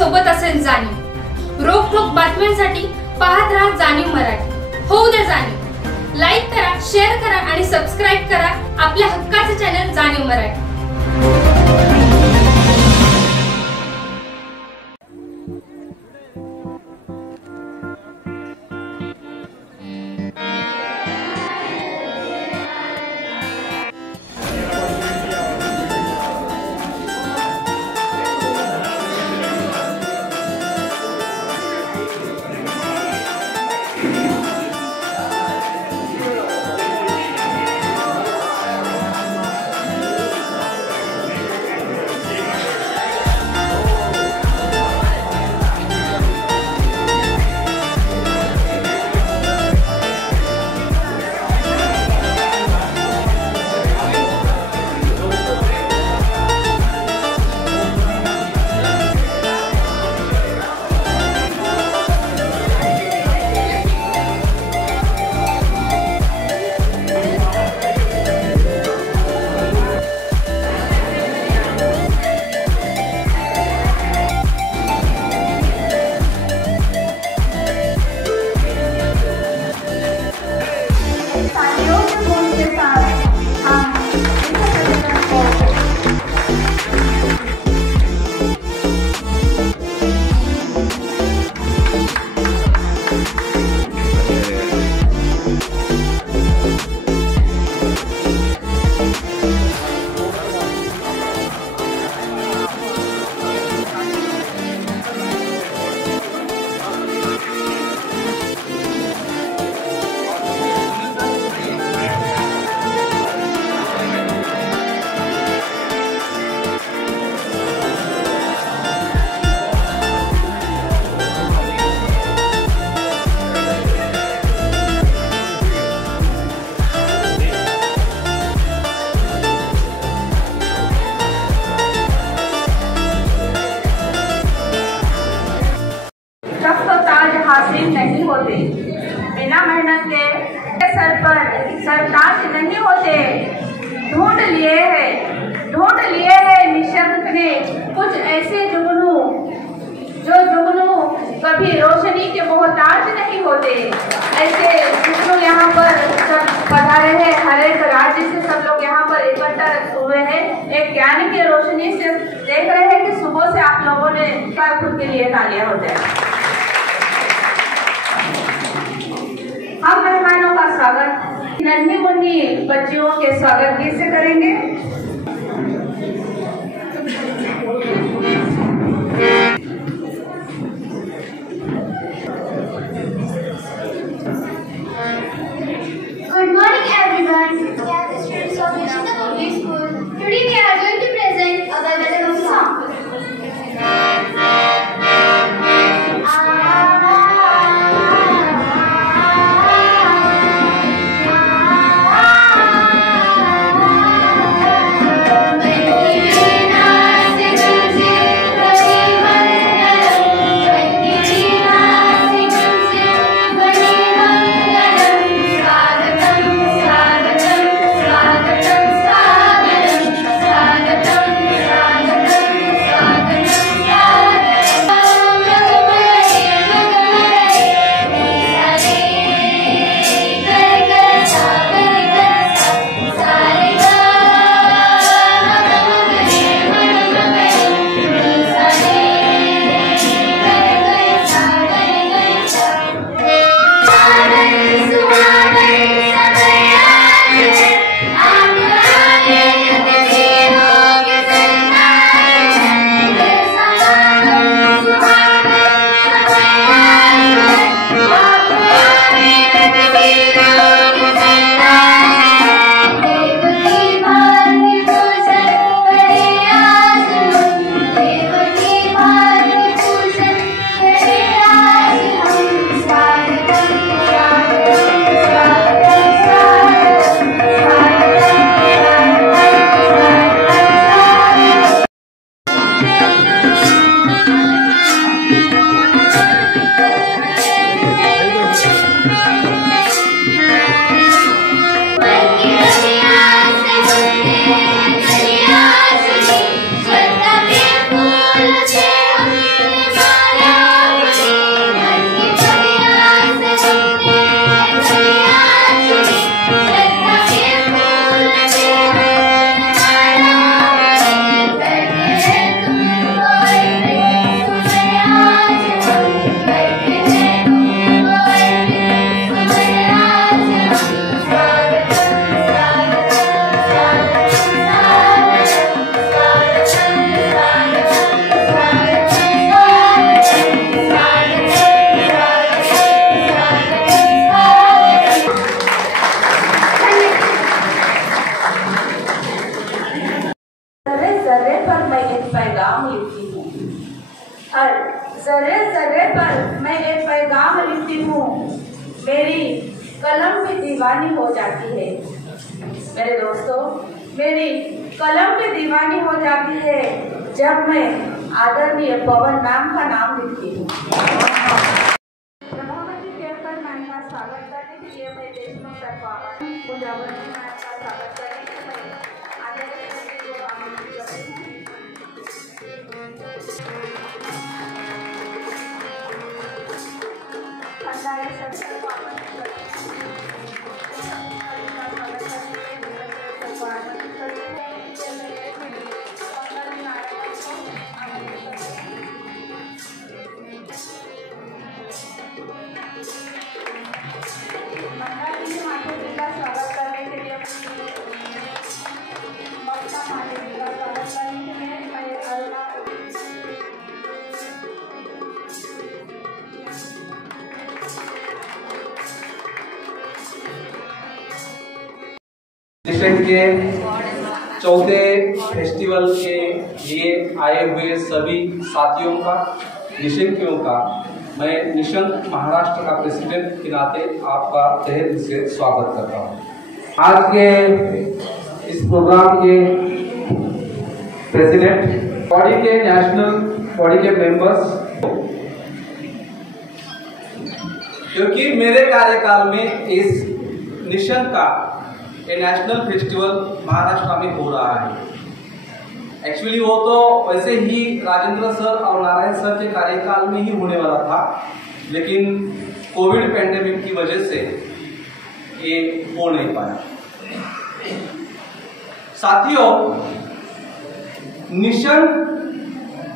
सोबत असेल जाणीव। रोखोक बातम्यांसाठी पाहत राहा जाणीव मराठी। होऊ द्या जाणीव। लाईक करा, शेअर करा आणि सबस्क्राईब करा आपल्या हक्काचे चॅनल जाणीव मराठी। हासिल नहीं होते, बिना मेहनत के सर पर सरताज नहीं होते। ढूंढ लिए है निशंक ने कुछ ऐसे जुगनू, जो जुगनू कभी रोशनी के मोहताज नहीं होते। ऐसे जुगनू यहाँ पर सब पधारे हैं, हर एक राज्य से सब लोग यहाँ पर इकट्ठा हुए हैं। एक ज्ञान की रोशनी से देख रहे हैं कि सुबह से आप लोगों ने खुद के लिए तालियां हो जाए। हम मेहमानों का स्वागत नन्ही मुन्नी बच्चियों के स्वागत गीत से करेंगे। Good morning everyone. We are the students of Yashita Public School. Today we are going to present a Gazal song. जर्रे जर्रे पर मैं एक पैगाम लिखती हूँ, मेरी कलम भी दीवानी हो जाती है। मेरे दोस्तों, मेरी कलम भी दीवानी हो जाती है जब मैं आदरणीय पवन मैम का नाम लिखती हूँ। प्रभावती केरकर मैम का स्वागत करने के लिए मैं देशमुख तक पूजावती मैम का स्वागत करने के लिए मैं आदरणीय को आमंत्रित करती हूँ। निशंक के चौथे फेस्टिवल के लिए आए हुए सभी साथियों का, निशंकियों का मैं निशंक महाराष्ट्र का प्रेसिडेंट के नाते आपका तहे दिल से स्वागत करता हूँ। आज के इस प्रोग्राम के प्रेसिडेंट, बॉडी के नेशनल बॉडी के मेंबर्स, क्योंकि मेरे कार्यकाल में इस निशंक का नेशनल फेस्टिवल महाराष्ट्र में हो रहा है। एक्चुअली वो तो वैसे ही राजेंद्र सर और नारायण सर के कार्यकाल में ही होने वाला था, लेकिन कोविड पैंडेमिक की वजह से ये हो नहीं पाया। साथियों, निशंक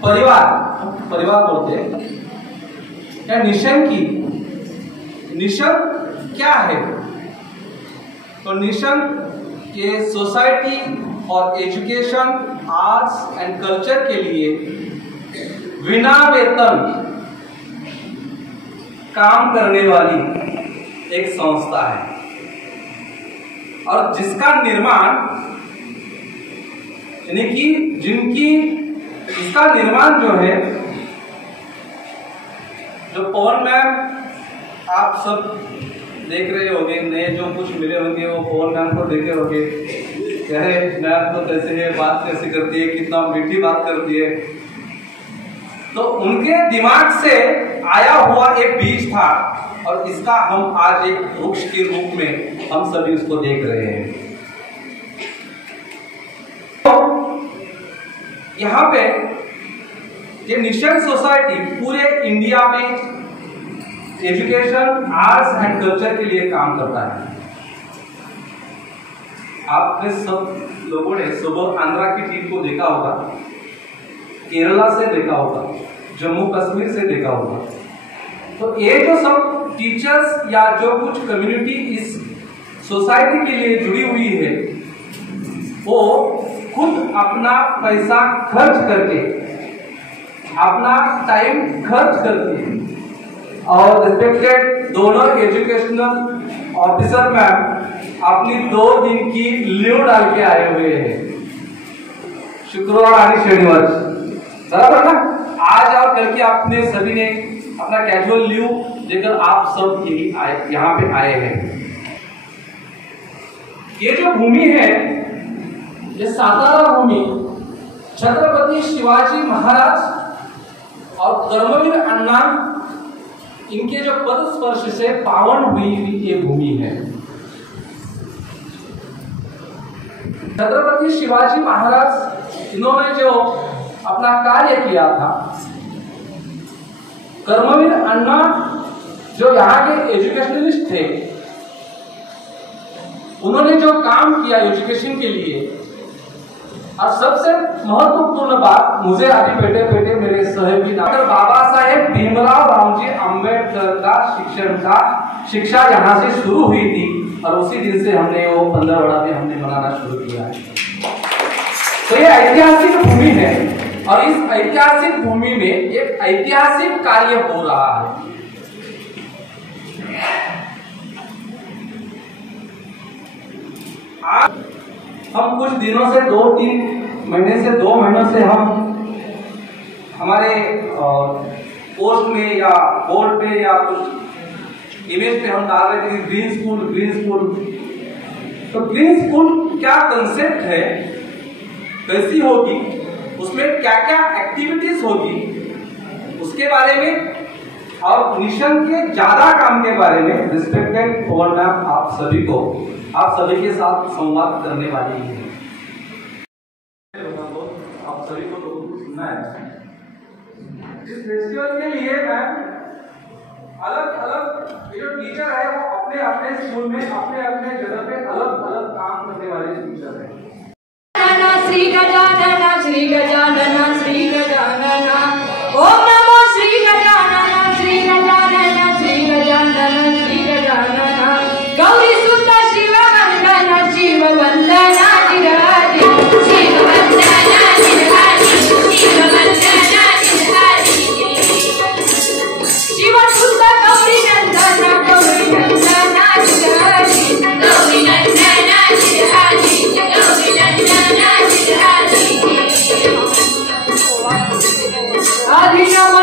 परिवार बोलते हैं या निशंक क्या है? तो निशंक ये सोसाइटी और एजुकेशन, आर्ट्स एंड कल्चर के लिए बिना वेतन काम करने वाली एक संस्था है, और जिसका निर्माण यानी कि इसका निर्माण जो है, जो पवन मैम आप सब देख रहे होंगे, नए जो कुछ मिले होंगे वो पवन मैम को देखे होंगे, कह रहे मैम तो कैसे है, बात कैसे करती है, कितना मीठी बात करती है। तो उनके दिमाग से आया हुआ एक बीज था, और इसका हम आज एक वृक्ष के रूप में हम सभी उसको देख रहे हैं। तो यहाँ पे ये निशंक सोसाइटी पूरे इंडिया में एजुकेशन, आर्ट्स एंड कल्चर के लिए काम करता है। आपने सब लोगों ने सुबह आंध्रा की टीम को देखा होगा, केरला से देखा होगा, जम्मू कश्मीर से देखा होगा। तो ये जो सब टीचर्स या जो कुछ कम्युनिटी इस सोसाइटी के लिए जुड़ी हुई है, वो खुद अपना पैसा खर्च करके, अपना टाइम खर्च करके, और रिस्पेक्टेड दोनों एजुकेशनल ऑफिसर मैम अपनी 2 दिन की लीव डाल के आए हुए हैं, शुक्रवार और शनिवार, बराबर ना। आज और कल की आपने सभी ने अपना कैजुअल लीव देकर आप सब यहाँ पे आए हैं। ये जो भूमि है, ये सातारा भूमि छत्रपति शिवाजी महाराज और कर्मवीर अण्णा इनके जो पद स्पर्श से पावन हुई ये भूमि है। छत्रपति शिवाजी महाराज इन्होंने जो अपना कार्य किया था, कर्मवीर अण्णा जो यहाँ के एजुकेशनलिस्ट थे, उन्होंने जो काम किया एजुकेशन के लिए, और सबसे महत्वपूर्ण बात मुझे अभी बैठे मेरे सहयोगी डॉक्टर बाबा साहेब भीमराव रामजी अम्बेडकर का शिक्षा यहाँ से शुरू हुई थी, और उसी दिन से हमने वो 15 में हमने मनाना शुरू किया है। तो ये ऐतिहासिक भूमि है, और इस ऐतिहासिक भूमि में एक ऐतिहासिक कार्य हो रहा है। आज हम कुछ दिनों से 2 महीने से हम हमारे पोस्ट में या बोर्ड पे या कुछ इमेज पे हम डाल रहे थे ग्रीन स्कूल, ग्रीन स्कूल। तो ग्रीन स्कूल क्या कंसेप्ट है, कैसी होगी, उसमें क्या क्या एक्टिविटीज होगी, उसके बारे में और मिशन के ज्यादा काम के बारे में रिस्पेक्टेड पवन मैम आप सभी के साथ संवाद करने वाली है। आप सभी को लोगों को सुनना है। इस फेस्टिवल के लिए मैम अलग अलग जो टीचर है वो अपने अपने स्कूल में अपने अपने जगह पे अलग अलग काम करने वाले टीचर है। श्री गजानन श्री गजानन श्री गजानन, ओम नमो श्री गजानन श्री गजानन श्री गजानन श्री गजानन, गौरी सुत शिव वंदन शिव वंदना गिराजे, शिव वंदना गिराजे, शिव वंदना गिराजे, शिव सुत गौरी नंदना गिराजे, गौरी नंदना गिराजे, गौरी नंदना गिराजे, आदिनाथ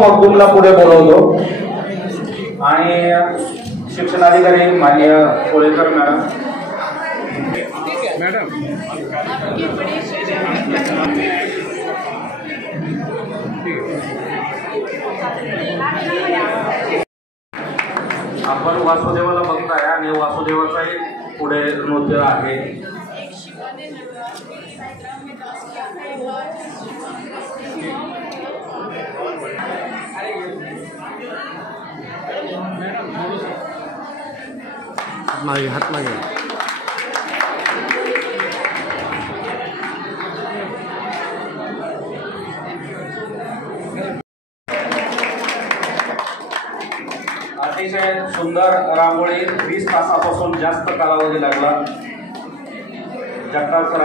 मखदूमला पुढे बोलवतो आणि शिक्षणाधिकारी माननीय कोळेकर मॅडम आपण वासुदेवाला बघताय आणि वासुदेवाचाही पुढे नृत्य आहे. हात मागे अतिशय सुंदर रांगोळी 20 तासापासून जास्त कालावधी लागला. जगताप सर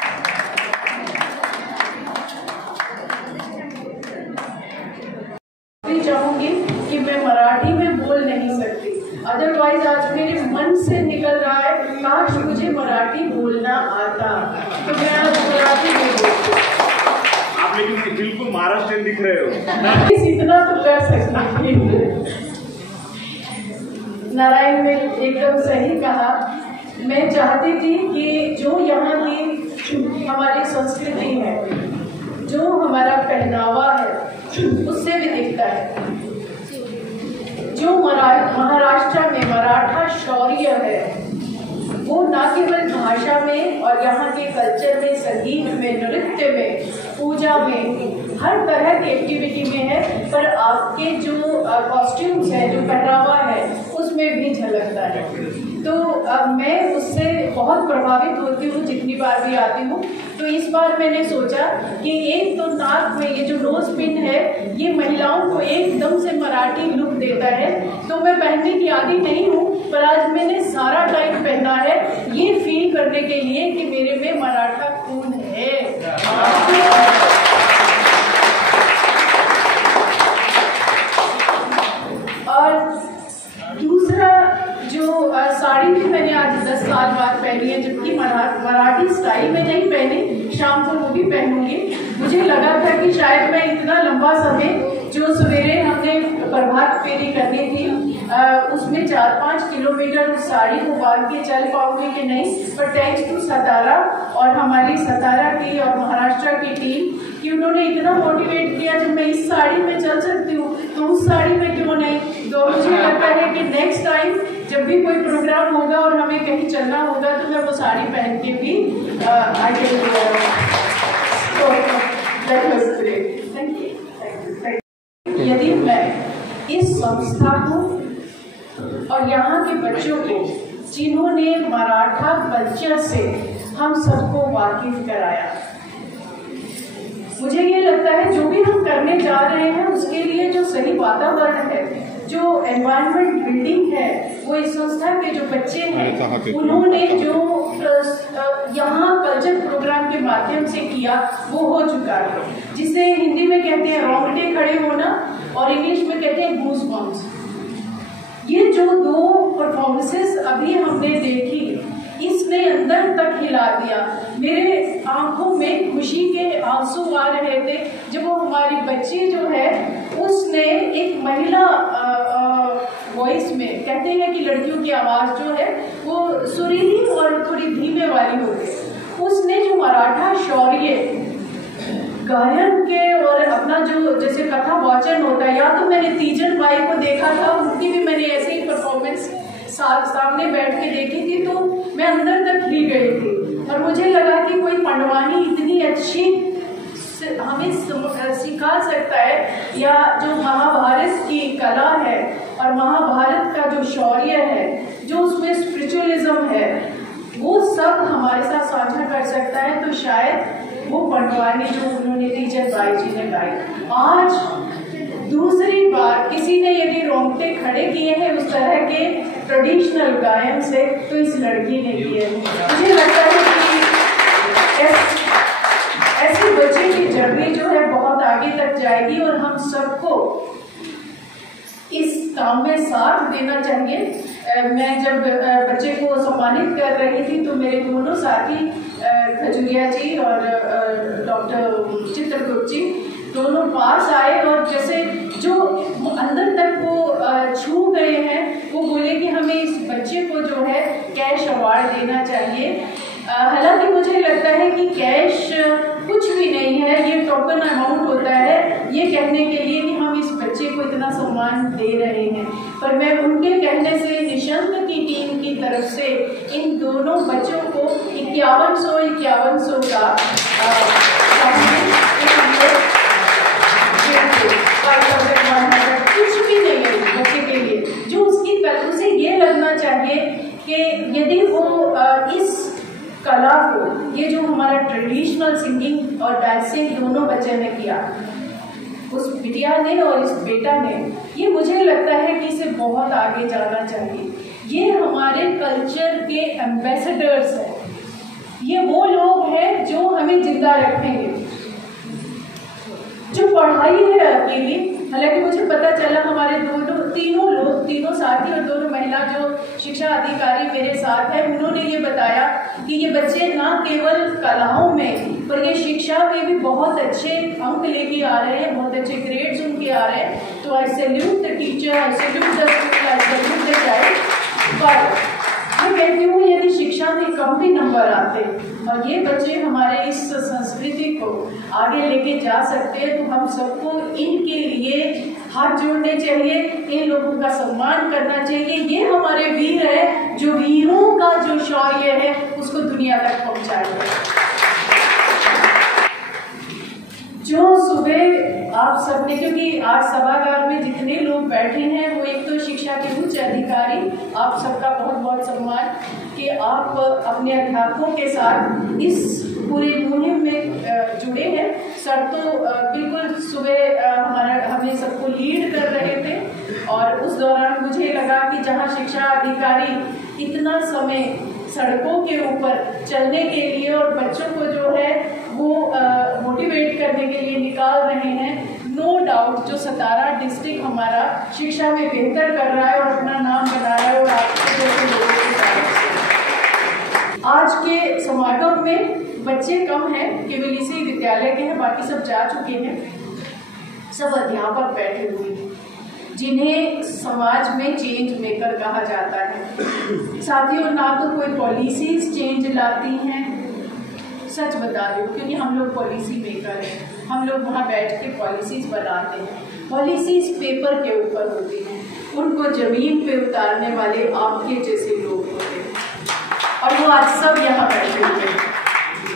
चाहूंगी कि मैं मराठी में बोल नहीं सकती, अदरवाइज आज मेरे मन से निकल रहा है काश मुझे मराठी बोलना आता, तो मैं आज मराठी में बोलती. आप लेकिन बिल्कुल महाराष्ट्र दिख रहे हो. इतना तो कर सकती थी. नारायण ने एकदम सही कहा. मैं चाहती थी कि जो यहाँ की हमारी संस्कृति है, जो हमारा पहनावा है, उससे भी दिखता है. जो महाराष्ट्र में मराठा शौर्य है वो न केवल भाषा में और यहाँ के कल्चर में, संगीत में, नृत्य में, पूजा में, हर तरह की एक्टिविटी में है, पर आपके जो कॉस्ट्यूम्स है, जो पहनावा है, उसमें भी झलकता है. तो मैं उससे बहुत प्रभावित होती हूँ जितनी बार भी आती हूँ. तो इस बार मैंने सोचा कि एक तो नाक में ये जो नोज पिन है ये महिलाओं को एकदम से मराठी लुक देता है, तो मैं पहनने की आदी नहीं हूँ, पर आज मैंने सारा टाइम पहना है ये फील करने के लिए कि मेरे में मराठा खून है. और दूसरा जो साड़ी भी मैंने आज 10 साल बाद पहनी है, जबकि मराठी स्टाइल में नहीं पहनी, शाम को वो भी पहनूंगी. मुझे लगा था कि शायद मैं इतना लंबा समय जो सवेरे हमने प्रभात फेरी करनी थी उसमें 4-5 किलोमीटर उस साड़ी को बांध के चल पाऊंगी कि नहीं, पर थैंक्स टू सतारा और हमारी सतारा की और महाराष्ट्र की टीम कि उन्होंने इतना मोटिवेट किया. जब मैं इस साड़ी में चल सकती हूँ तो उस साड़ी में क्यों नहीं. तो मुझे लगता है कि नेक्स्ट टाइम जब भी कोई प्रोग्राम होगा और हमें कहीं चलना होगा तो मैं वो साड़ी पहन के भी आगे. यदि मैं इस संस्था को और यहाँ के बच्चों को, जिन्होंने मराठा कल्चर से हम सबको वाकिफ कराया, मुझे ये लगता है जो भी हम करने जा रहे हैं उसके लिए जो सही वातावरण है, जो एनवायरनमेंट बिल्डिंग है, वो इस संस्था के जो बच्चे हैं उन्होंने जो यहाँ कल्चर प्रोग्राम के माध्यम से किया वो हो चुका है, जिसे हिंदी में कहते हैं रोंगटे खड़े होना और इंग्लिश में कहते हैं गूज बम्स. ये जो 2 परफॉर्मेंसेस अभी हमने देखी, इसने अंदर तक हिला दिया. मेरे आंखों में खुशी के आंसू आ रहे थे जब वो हमारी बच्ची जो है उसने एक महिला वॉइस में, कहते हैं कि लड़कियों की आवाज जो है वो सुरीली और थोड़ी धीमे वाली होती है, उसने जो मराठा शौर्य गायन के और अपना जो जैसे कथा वाचन होता है, या तो मैंने तीजन बाई को देखा था, उनकी भी मैंने ऐसे ही परफॉर्मेंस सामने बैठ के देखी थी, तो मैं अंदर तक हिल गई थी और मुझे लगा कि कोई पंडवानी इतनी अच्छी हमें सिखा सकता है, या जो महाभारत की कला है और महाभारत का जो शौर्य है, जो उसमें स्पिरिचुअलिज्म है, वो सब हमारे साथ साझा कर सकता है. तो शायद वो पंडवानी जो उन्होंने तीजन बाई जी ने गाई, आज दूसरी बार किसी ने यदि रोंगटे खड़े किए हैं उस तरह के ट्रेडिशनल गायन से, तो इस लड़की ने किए. मुझे लगता है कि ऐसे बच्चे की जर्नी जो है बहुत आगे तक जाएगी और हम सबको इस काम में साथ देना चाहिए. मैं जब बच्चे को सम्मानित कर रही थी तो मेरे दोनों साथी खजुरिया जी और डॉक्टर चित्रगुप्त जी दोनों पास आए और जैसे जो अंदर तक वो छू गए हैं। वो बोले कि हमें इस बच्चे को जो है कैश अवार्ड देना चाहिए। हालांकि मुझे लगता है कि कैश कुछ भी नहीं है, ये टोकन अमाउंट होता है ये कहने के लिए कि हम इस बच्चे को इतना सम्मान दे रहे हैं। पर मैं उनके कहने से निशंक की टीम की तरफ से इन दोनों बच्चों को 5100 का कुछ भी नहीं है बच्चे के लिए। जो उसकी उसे ये लगना चाहिए कि यदि वो इस कला को, ये जो हमारा ट्रेडिशनल सिंगिंग और डांसिंग दोनों बच्चे ने किया, उस बिटिया ने और इस बेटा ने, ये मुझे लगता है कि इसे बहुत आगे जाना चाहिए। ये हमारे कल्चर के एम्बेसडर्स हैं, ये वो लोग हैं जो हमें जिंदा रखेंगे। जो पढ़ाई है अकेली, हालांकि मुझे पता चला हमारे तीनों साथी और दोनों महिला जो शिक्षा अधिकारी मेरे साथ हैं, उन्होंने ये बताया कि ये बच्चे ना केवल कलाओं में पर ये शिक्षा में भी बहुत अच्छे अंक लेके आ रहे हैं, बहुत अच्छे ग्रेड्स उनके आ रहे हैं। तो आई salute the teacher, I salute the school, I salute the child. पर मैं कहती हूँ यदि शिक्षा में कम भी नंबर आते और ये बच्चे हमारे इस संस्कृति को आगे लेके जा सकते हैं, तो हम सबको इनके लिए हाथ जोड़ने चाहिए, इन लोगों का सम्मान करना चाहिए। ये हमारे वीर है जो वीरों का जो शौर्य है उसको दुनिया तक पहुंचाएंगे। जो सुबह आप सबने, क्योंकि आज सभागार में जितने लोग बैठे हैं वो एक तो शिक्षा के उच्च अधिकारी, आप सबका बहुत बहुत सम्मान कि आप अपने अध्यापकों के साथ इस पूरी मुहिम में जुड़े हैं। सर तो बिल्कुल सुबह हमें सबको लीड कर रहे थे और उस दौरान मुझे लगा कि जहां शिक्षा अधिकारी इतना समय सड़कों के ऊपर चलने के लिए और बच्चों को जो है वो मोटिवेट करने के लिए निकाल रहे हैं, नो डाउट जो सतारा डिस्ट्रिक्ट हमारा शिक्षा में बेहतर कर रहा है और अपना नाम बना रहा है। और आपके जैसे लोगों की तरफ से आज के समागम में बच्चे कम हैं, केवल इसी विद्यालय के हैं, बाकी सब जा चुके हैं। सब अध्यापक बैठे हुए हैं जिन्हें समाज में चेंज मेकर कहा जाता है। साथियों, ना तो कोई पॉलिसीज चेंज लाती हैं, सच बता रही हूँ, क्योंकि हम लोग पॉलिसी मेकर हैं, हम लोग वहाँ बैठ के पॉलिसीज बनाते हैं। पॉलिसीज पेपर के ऊपर होती हैं, उनको जमीन पे उतारने वाले आपके जैसे लोग होते हैं और वो आज सब यहाँ बैठे हुए हैं।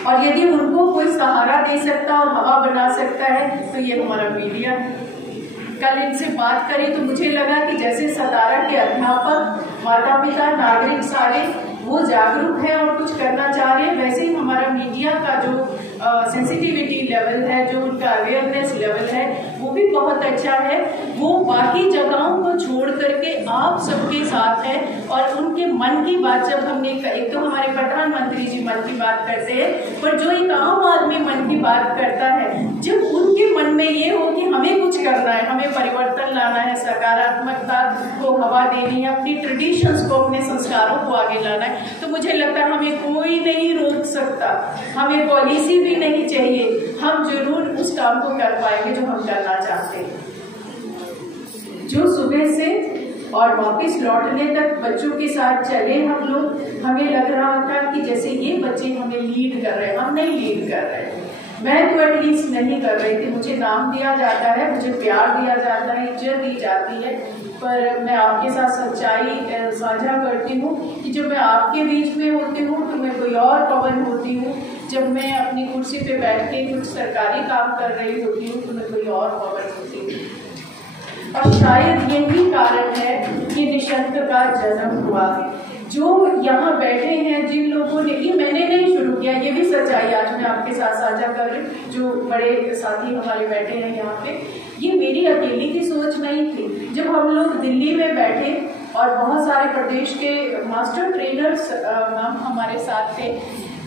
और यदि उनको कोई सहारा दे सकता और हवा बना सकता है तो ये हमारा मीडिया है। कल इनसे बात करी तो मुझे लगा कि जैसे सतारा के अध्यापक, माता पिता, नागरिक सारे वो जागरूक है और कुछ करना चाह रहे हैं, वैसे ही हमारा मीडिया का जो सेंसिटिविटी लेवल है, जो उनका अवेयरनेस लेवल है वो भी बहुत अच्छा है। वो बाकी जगहों को छोड़ करके आप सबके साथ है और उनके मन की बात, जब हमने एक तो हमारे प्रधानमंत्री जी मन की बात करते हैं, पर जो एक आम आदमी मन की बात करता है, जब उनके मन में ये हो कि हमें कुछ करना है, हमें परिवर्तन लाना है, सकारात्मकता को हवा देनी है, अपनी ट्रेडिशंस को, अपने संस्कारों को आगे लाना है, तो मुझे लगता है हमें कोई नहीं रोक सकता। हमें पॉलिसी भी नहीं चाहिए, हम जरूर उस काम को कर पाएंगे जो हम करना चाहते हैं। जो सुबह से और वापस लौटने तक बच्चों के साथ चले हम लोग, हमें लग रहा था कि जैसे ये बच्चे हमें लीड कर रहे हैं, हम नहीं लीड कर रहे हैं। मैं तो एटलीस्ट नहीं कर रही थी, मुझे नाम दिया जाता है, मुझे प्यार दिया जाता है, इज्जत दी जाती है, पर मैं आपके साथ सच्चाई साझा करती हूँ कि जब मैं आपके बीच में होती हूँ तो मैं कोई और पवन होती हूँ, जब मैं अपनी कुर्सी पे बैठ के कुछ सरकारी काम कर रही होती हूँ तो मैं कोई और पवन होती हूँ। और शायद यही कारण है कि निशंक का जन्म हुआ। जो यहाँ बैठे हैं, जिन लोगों ने, ये मैंने नहीं शुरू किया, ये भी सच्चाई आज मैं आपके साथ साझा कर रही हूँ, जो बड़े साथी हमारे बैठे हैं यहाँ पे, ये मेरी अकेली की सोच नहीं थी। जब हम लोग दिल्ली में बैठे और बहुत सारे प्रदेश के मास्टर ट्रेनर्स हमारे साथ थे,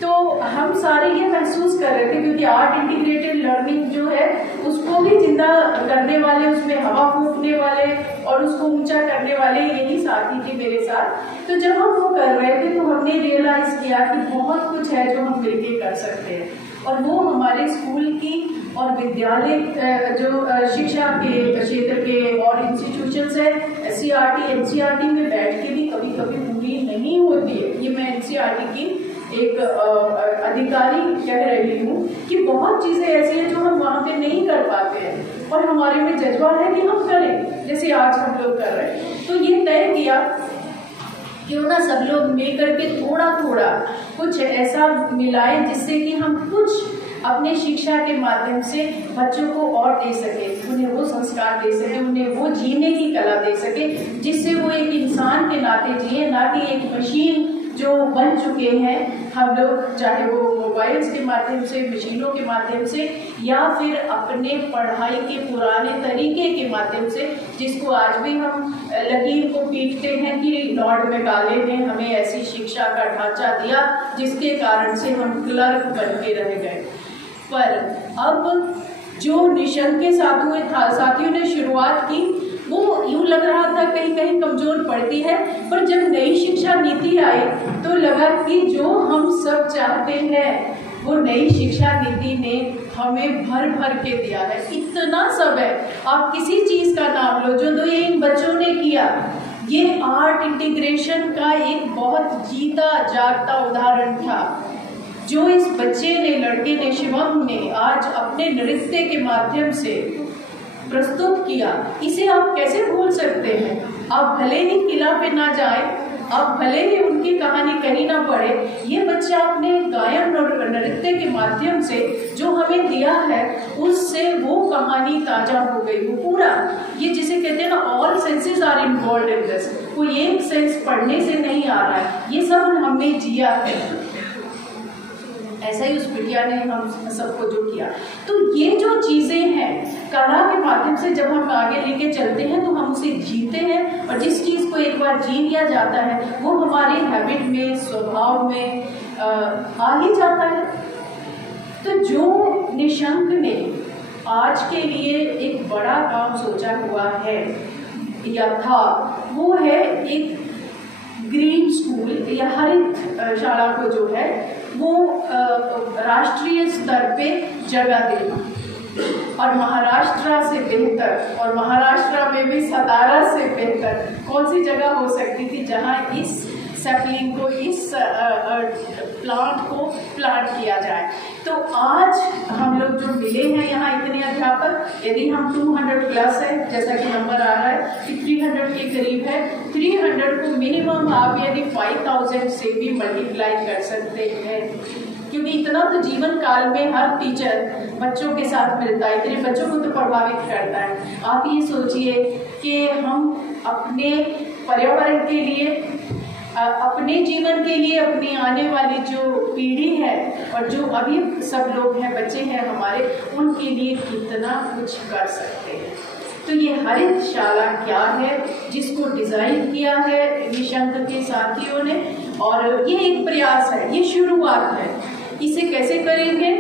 तो हम सारे ये महसूस कर रहे थे, क्योंकि आर्ट इंटीग्रेटेड लर्निंग जो है उसको भी जिंदा करने वाले, उसमें हवा फूंकने वाले और उसको ऊंचा करने वाले यही साथी थे मेरे साथ। तो जब हम वो कर रहे थे तो हमने रियलाइज किया कि बहुत कुछ है जो हम मिलके कर सकते हैं, और वो हमारे स्कूल की और विद्यालय जो शिक्षा के क्षेत्र के और इंस्टीट्यूशंस है SCERT NCERT में बैठ के भी कभी कभी पूरी नहीं होती है। ये मैं NCERT की एक अधिकारी कह रही हूँ कि बहुत चीज़ें ऐसी हैं जो हम वहाँ पे नहीं कर पाते हैं और हमारे में जज्बा है कि हम करें, जैसे आज हम लोग कर रहे हैं। तो ये तय किया क्यों ना सब लोग मिल करके थोड़ा थोड़ा कुछ ऐसा मिलाएं जिससे कि हम कुछ अपने शिक्षा के माध्यम से बच्चों को और दे सके, उन्हें वो संस्कार दे सके, उन्हें वो जीने की कला दे सके जिससे वो एक इंसान के नाते जिए, ना कि एक मशीन जो बन चुके हैं हम लोग, चाहे वो मोबाइल्स के माध्यम से, मशीनों के माध्यम से या फिर अपने पढ़ाई के पुराने तरीके के माध्यम से, जिसको आज भी हम लकीर को पीटते हैं कि लॉर्ड मेकाले ने हमें ऐसी शिक्षा का ढांचा दिया जिसके कारण से हम क्लर्क बन के रह गए। पर अब जो निशंक के साथियों ने शुरुआत की वो यूं लग रहा था कहीं कहीं कमजोर पड़ती है, पर जब नई शिक्षा नीति आई तो लगा कि जो हम सब चाहते हैं वो नई शिक्षा नीति ने हमें भर भर के दिया है। इतना सब है, आप किसी चीज का नाम लो जो इन बच्चों ने किया। ये आर्ट इंटीग्रेशन का एक बहुत जीता जागता उदाहरण था जो इस बच्चे ने, लड़के ने, शिवम ने आज अपने नृत्य के माध्यम से प्रस्तुत किया। इसे आप कैसे भूल सकते हैं? आप भले ही किला पे ना जाए, आप भले ही उनकी कहानी कहीं ना पढ़े, ये बच्चा अपने गायन और नृत्य के माध्यम से जो हमें दिया है उससे वो कहानी ताजा हो गई। वो पूरा, ये जिसे कहते हैं ना, all senses are involve in this, कोई एक सेंस पढ़ने से नहीं आ रहा है, ये सब हमने जिया है। ऐसा ही उस बिटिया ने हम सबको जो किया। तो ये जो चीज़ें हैं कला के माध्यम से जब हम आगे लेके चलते हैं तो हम उसे जीते हैं, और जिस चीज़ को एक बार जी लिया जाता है वो हमारे हैबिट में, स्वभाव में आ ही जाता है। तो जो निशंक ने आज के लिए एक बड़ा काम सोचा हुआ है या था, वो है एक ग्रीन स्कूल या हरित शाला को जो है वो राष्ट्रीय स्तर पे जगह देना। और महाराष्ट्र से बेहतर, और महाराष्ट्र में भी सतारा से बेहतर कौन सी जगह हो सकती थी जहां इस सैपलिंग को, इस प्लांट को प्लांट किया जाए। तो आज हम लोग जो मिले हैं यहाँ इतने अध्यापक, यदि हम 200 प्लस है, जैसा कि नंबर आ रहा है कि 300 के करीब है, 300 को मिनिमम आप यदि 5000 से भी मल्टीप्लाई कर सकते हैं, क्योंकि इतना तो जीवन काल में हर टीचर बच्चों के साथ मिलता है, इतने बच्चों को तो प्रभावित करता है। आप ये सोचिए कि हम अपने पर्यावरण के लिए, अपने जीवन के लिए, अपनी आने वाली जो पीढ़ी है और जो अभी सब लोग हैं, बच्चे हैं हमारे, उनके लिए कितना कुछ कर सकते हैं। तो ये हरित शाला क्या है जिसको डिजाइन किया है निशंक के साथियों ने, और ये एक प्रयास है, ये शुरुआत है। इसे कैसे करेंगे,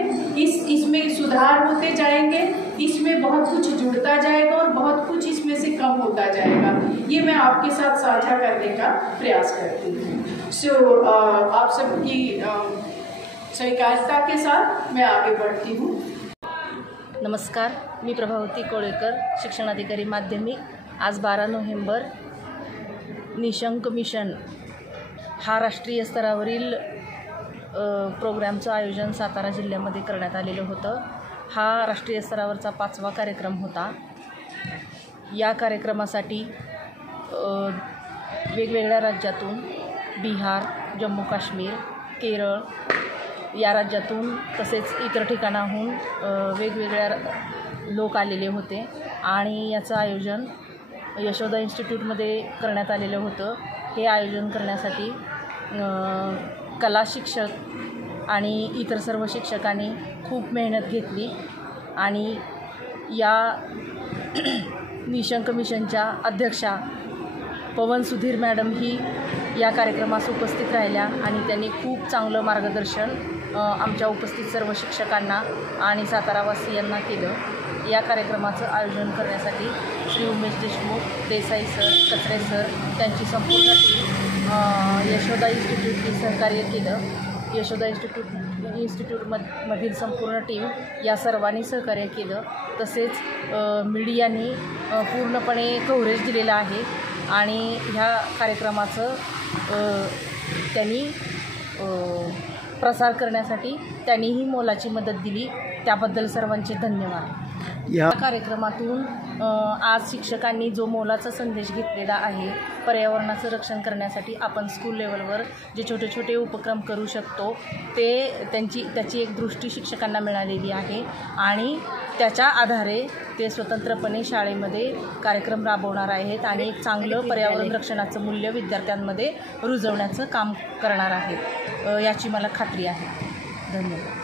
इसमें सुधार होते जाएंगे, इसमें बहुत कुछ जुड़ता जाएगा और बहुत कुछ इसमें से कम होता जाएगा। ये मैं आपके साथ साझा करने का प्रयास करती हूँ। सो आप सबकी स्वीकारता के साथ मैं आगे बढ़ती हूँ। नमस्कार, मी प्रभावती कोळेकर, शिक्षणाधिकारी माध्यमिक। आज 12 नोव्हेंबर निशंक मिशन हा राष्ट्रीय स्तरावरील प्रोग्रामचं आयोजन सातारा जिल्ह्यामध्ये करण्यात आलेलं होतं। हा राष्ट्रीय स्तरावरचा 5वा कार्यक्रम होता। या कार्यक्रमासाठी वेगवेगळ्या राज्यातून, बिहार, जम्मू काश्मीर, केरळ या राज्यातून तसेच इतर ठिकाणाहून वेगवेगळ्या लोक आलेले होते आणि याचं आयोजन यशोदा इन्स्टिट्यूटमध्ये करण्यात आलेलं होतं। हे आयोजन करण्यासाठी कला शिक्षक आणि इतर सर्व शिक्षकांनी खूप मेहनत घेतली आणि या निशंक मिशनच्या अध्यक्षा पवन सुधीर मॅडम ही या कार्यक्रमास उपस्थित राहिल्या आणि त्यांनी खूप चांगलं मार्गदर्शन आमच्या उपस्थित सर्व शिक्षकांना आणि सातारावासियांना केलं। या कार्यक्रमाचं आयोजन करण्यासाठी श्री उमेश देशमुख, देसाई सर, कचरे सर, त्यांची संपूर्ण टीम, यशोदा इन्स्टिट्यूटने सहकार्य केलं यशोदा इन्स्टिट्यूटमधील संपूर्ण टीम या सर्वांनी सहकार्य केलं. तसेच मीडियानी पूर्णपणे कव्हरेज दिलेलं आहे आणि ह्या कार्यक्रमाचं त्यांनी प्रसार करण्यासाठी त्यांनीही मोलाची मदत दिली. त्याबद्दल सर्वांचे धन्यवाद. या कार्यक्रमातून आज शिक्षकांनी जो मोलाचा संदेश घेतलेला आहे, पर्यावरणाचं रक्षण करण्यासाठी आपण स्कूल लेवलवर जे छोटे छोटे उपक्रम करू शकतो ते त्याची एक दृष्टी शिक्षकांना मिळालेली आहे आणि त्याच्या आधारे ते स्वतंत्रपणे शाळेमध्ये कार्यक्रम राबवणार आहेत आणि एक चांगलं पर्यावरण रक्षणाचं मूल्य विद्यार्थ्यांमध्ये रुजवण्याचं काम करणार आहेत याची मला खात्री आहे. धन्यवाद.